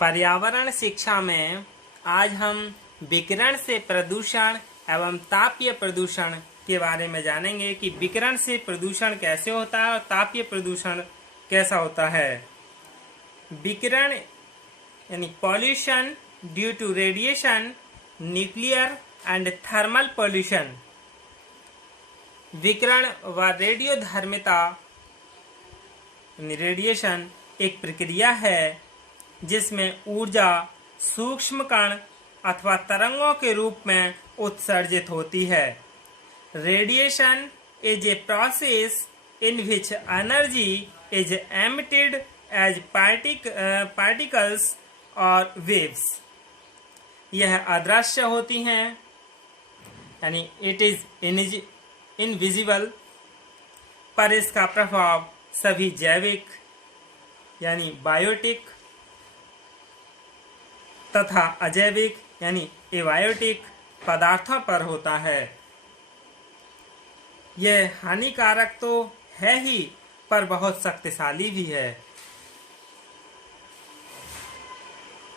पर्यावरण शिक्षा में आज हम विकिरण से प्रदूषण एवं तापीय प्रदूषण के बारे में जानेंगे कि विकिरण से प्रदूषण कैसे होता है और तापीय प्रदूषण कैसा होता है। विकिरण यानी pollution due to radiation, nuclear and thermal pollution. विकिरण व रेडियोधर्मिता रेडिएशन एक प्रक्रिया है जिसमें ऊर्जा सूक्ष्म कण अथवा तरंगों के रूप में उत्सर्जित होती है। Radiation is a process in which energy is emitted as particles और वेव्स। यह अदृश्य होती हैं यानी इट इज इनविजिबल, पर इसका प्रभाव सभी जैविक यानी बायोटिक तथा अजैविक यानी एबायोटिक पदार्थों पर होता है। यह हानिकारक तो है ही पर बहुत शक्तिशाली भी है।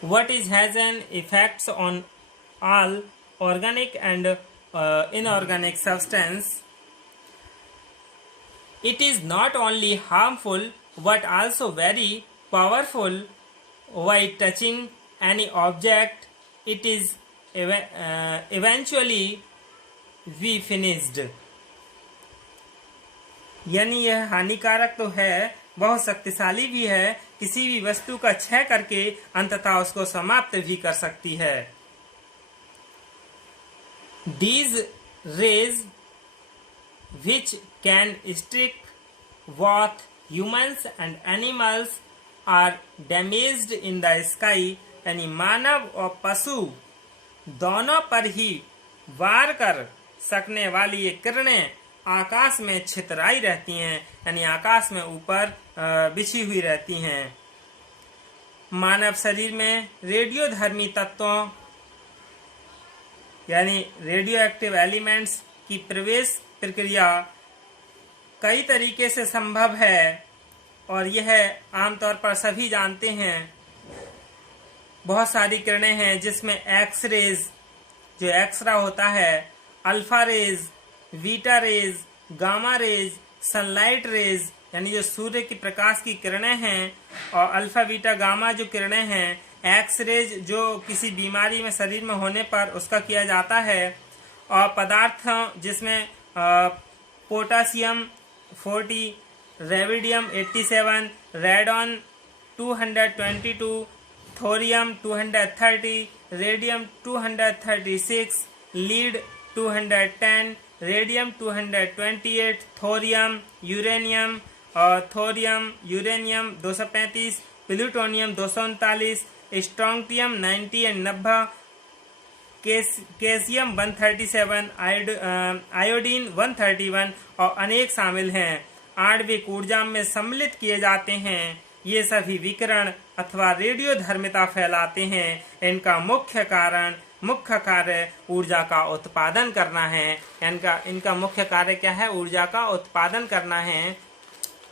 What is has an effects on all organic and inorganic substance. It is not only harmful but also very powerful. While touching any object, it is eventually be finished. यानी यह हानिकारक तो है, बहुत शक्तिशाली भी है, किसी भी वस्तु का क्षय करके अंततः उसको समाप्त भी कर सकती है। These rays which can strike both humans and animals are damaged in the sky, यानी मानव और पशु दोनों पर ही वार कर सकने वाली ये किरणें आकाश में छितराई रहती हैं, यानी आकाश में ऊपर बिछी हुई रहती हैं। मानव शरीर में रेडियोधर्मी तत्वों यानी रेडियो एक्टिव एलिमेंट्स की प्रवेश प्रक्रिया कई तरीके से संभव है और यह आमतौर पर सभी जानते हैं। बहुत सारी किरणें हैं जिसमें एक्स रेज जो एक्सरा होता है, alpha rays, beta rays, gamma rays, sunlight rays यानी जो सूर्य की प्रकाश की किरणें हैं, और अल्फा बीटा गामा जो किरणें हैं, एक्स रेज जो किसी बीमारी में शरीर में होने पर उसका किया जाता है, और पदार्थ जिसमें potassium 40, rubidium 87, radon 222, thorium 230, radium 236, lead 210, radium 228, thorium, uranium और thorium, uranium 235, plutonium 239, strontium 90 and 90, calcium 137, iodine 131 और अनेक शामिल हैं। आणविक ऊर्जा में सम्मिलित किए जाते हैं। ये सभी विकिरण अथवा रेडियोधर्मिता फैलाते हैं। इनका मुख्य कार्य ऊर्जा का उत्पादन करना है। इनका मुख्य कार्य क्या है? ऊर्जा का उत्पादन करना है।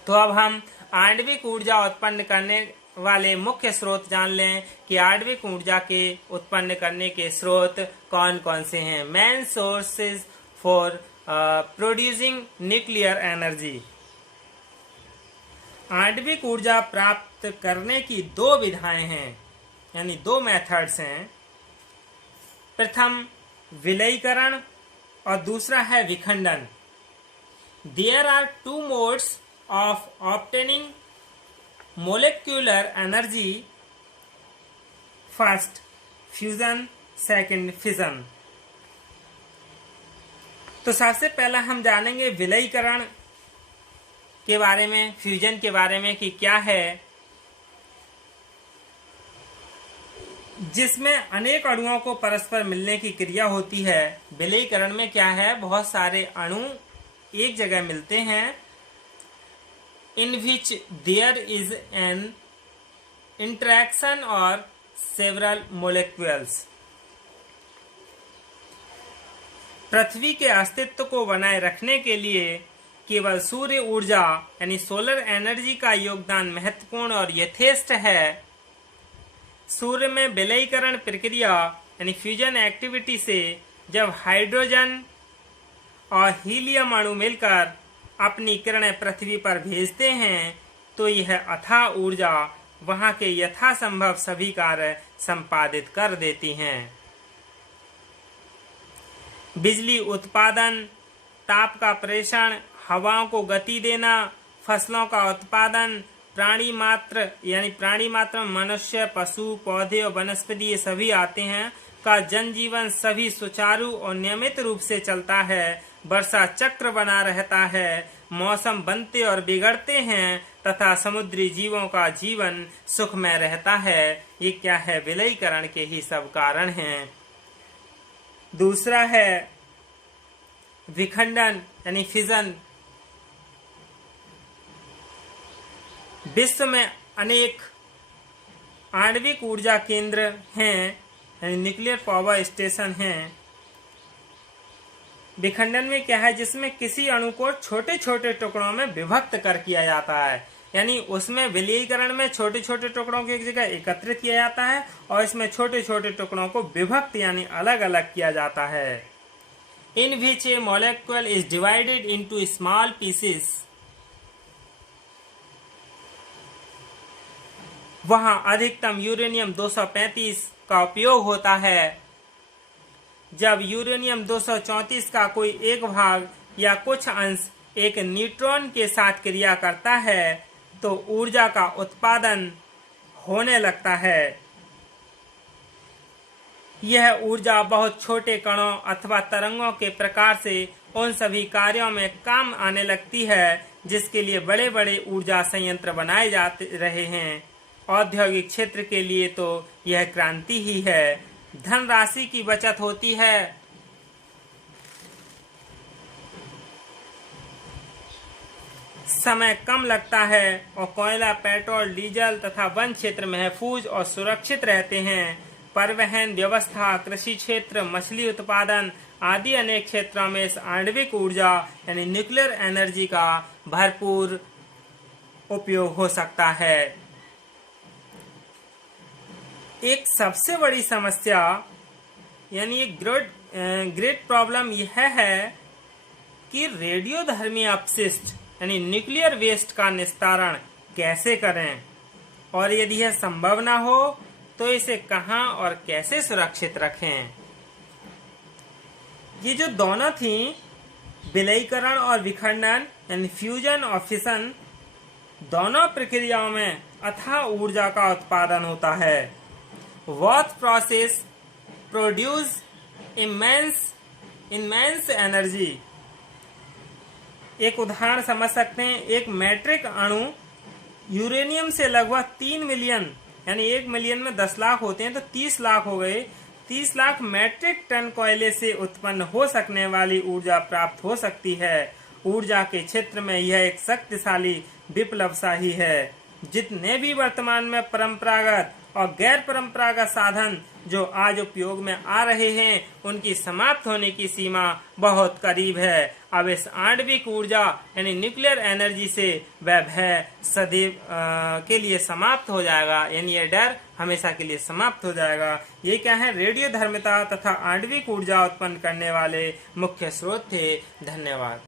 तो अब हम आणविक ऊर्जा उत्पन्न करने वाले मुख्य स्रोत जान लें कि आणविक ऊर्जा के उत्पन्न करने के स्रोत कौन कौन से हैं। Main sources for producing nuclear energy. आणविक ऊर्जा प्राप्त करने की दो विधाएं हैं, यानी दो मेथड्स हैं। प्रथम विलयीकरण और दूसरा है विखंडन। There are two modes of obtaining molecular energy. First fusion, second fission. तो सबसे पहला हम जानेंगे विलयीकरण के बारे में, फ्यूजन के बारे में कि क्या है, जिसमें अनेक अणुओं को परस्पर मिलने की क्रिया होती है। विलयीकरण में क्या है? बहुत सारे अणु एक जगह मिलते हैं, in which there is an interaction or several molecules. पृथ्वी के अस्तित्व को बनाए रखने के लिए केवल सूर्य ऊर्जा यानी सोलर एनर्जी का योगदान महत्वपूर्ण और यथेष्ट है। सूर्य में विलयीकरण प्रक्रिया यानी फ्यूजन एक्टिविटी से जब हाइड्रोजन और हीलियम अणु मिलकर अपनी किरणें पृथ्वी पर भेजते हैं तो यह अथाह ऊर्जा वहां के यथासंभव सभी कार्य संपादित कर देती हैं। बिजली उत्पादन, ताप का प्रेषण, हवाओं को गति देना, फसलों का उत्पादन, प्राणी मात्र मनुष्य, पशु, पौधे और वनस्पति ये सभी आते हैं का जनजीवन सभी सुचारू और नियमित रूप से चलता है। वर्षा चक्र बना रहता है, मौसम बनते और बिगड़ते हैं तथा समुद्री जीवों का जीवन सुखमय रहता है। ये क्या है? विलयीकरण के ही सब कारण हैं। दूसरा है विखंडन यानी फिजन। विश्व में अनेक आणविक ऊर्जा केंद्र हैं यानी न्यूक्लियर पावर स्टेशन हैं। विखंडन में क्या है? जिसमें किसी अणु को छोटे छोटे टुकड़ों में विभक्त कर किया जाता है, यानी उसमें विलयीकरण में छोटे छोटे टुकड़ों को एक जगह एकत्रित किया जाता है और इसमें छोटे छोटे टुकड़ों को विभक्त यानी अलग अलग किया जाता है। In which a molecule is divided into small pieces. वहां अधिकतम यूरेनियम 235 का उपयोग होता है। जब यूरेनियम 234 का कोई एक भाग या कुछ अंश एक न्यूट्रॉन के साथ क्रिया करता है तो ऊर्जा का उत्पादन होने लगता है। यह ऊर्जा बहुत छोटे कणों अथवा तरंगों के प्रकार से उन सभी कार्यों में काम आने लगती है जिसके लिए बड़े बड़े ऊर्जा संयंत्र बनाए जाते रहे हैं। औद्योगिक क्षेत्र के लिए तो यह क्रांति ही है। धनराशि की बचत होती है। समय कम लगता है और कोयला, पेट्रोल, डीजल तथा वन क्षेत्र महफूज और सुरक्षित रहते हैं। परिवहन व्यवस्था, कृषि क्षेत्र, मछली उत्पादन आदि अनेक क्षेत्रों में इस आणविक ऊर्जा यानी न्यूक्लियर एनर्जी का भरपूर उपयोग हो सकता है। एक सबसे बड़ी समस्या यानी एक ग्रेट प्रॉब्लम यह है कि रेडियोधर्मी अपशिष्ट यानी न्यूक्लियर वेस्ट का निस्तारण कैसे करें, और यदि यह संभव न हो तो इसे कहां और कैसे सुरक्षित रखें। ये जो दोनों थी, विलयीकरण और विखंडन यानी फ्यूजन और फिशन, दोनों प्रक्रियाओं में अथाह ऊर्जा का उत्पादन होता है। Both process produce immense energy। एक उदाहरण समझ सकते हैं। एक मैट्रिक अणु यूरेनियम से लगभग 3 मिलियन यानी 1 मिलियन में 10 लाख होते हैं तो 30 लाख हो गए। 30 लाख मैट्रिक टन कोयले से उत्पन्न हो सकने वाली ऊर्जा प्राप्त हो सकती है। ऊर्जा के क्षेत्र में यह एक शक्तिशाली विप्लव सा ही है। जितने भी वर्तमान में परंपरागत और गैर परंपरागत साधन जो आज उपयोग में आ रहे हैं उनकी समाप्त होने की सीमा बहुत करीब है। अब इस आणविक ऊर्जा यानी न्यूक्लियर एनर्जी से वह भय सदैव के लिए समाप्त हो जाएगा, यानी यह डर हमेशा के लिए समाप्त हो जाएगा। ये क्या है? रेडियोधर्मिता तथा आणविक ऊर्जा उत्पन्न करने वाले मुख्य स्रोत थे। धन्यवाद।